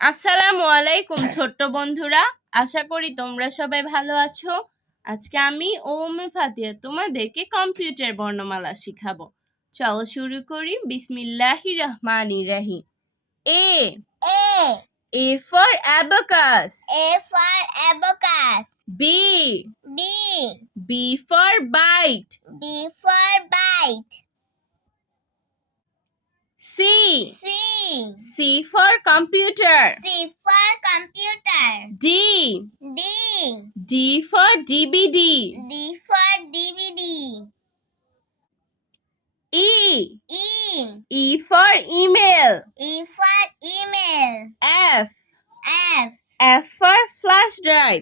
আসসালামু আলাইকুম ছোট্ট বন্ধুরা, আশা করি তোমরা সবাই ভালো আছো। আজকে আমি ওমে ফাতিয়া তোমাদেরকে কম্পিউটার বর্ণমালা শিখাবো। চলো শুরু করি। বিসমিল্লাহির রহমানির রহিম। A A for abacus. B B for byte. C for computer. D for DVD. E for email. F for flash drive.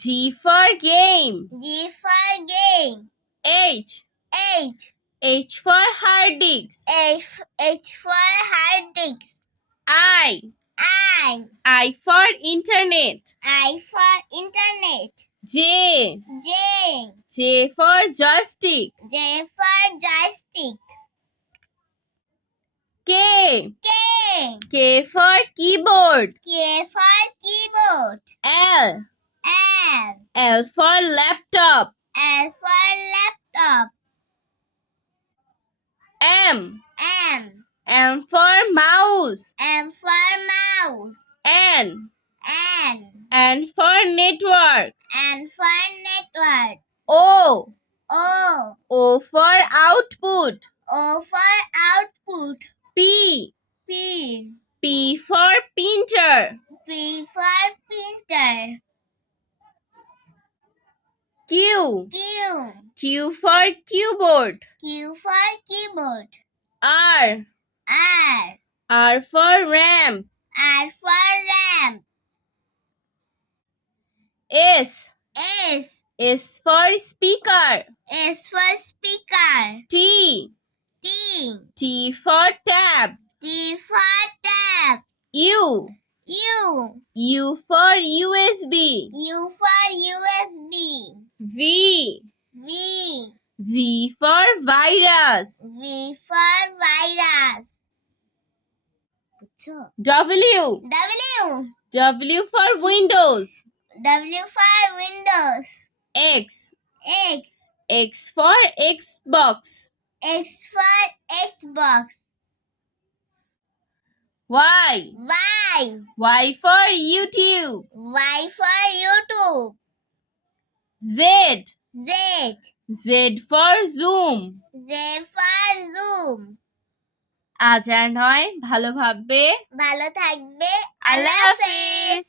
G for game. H for hard disk. I for internet. J for joystick. K for keyboard. L for laptop. M for mouse. N for network. O for output. P for printer. Q for keyboard. R for RAM. S for speaker. T for tab. You for USB. V for virus. W for Windows. X for Xbox. Y for YouTube. Z for Zoom. আজ আর নয়, ভালো থাকবে। আল্লাহ হাফেজ।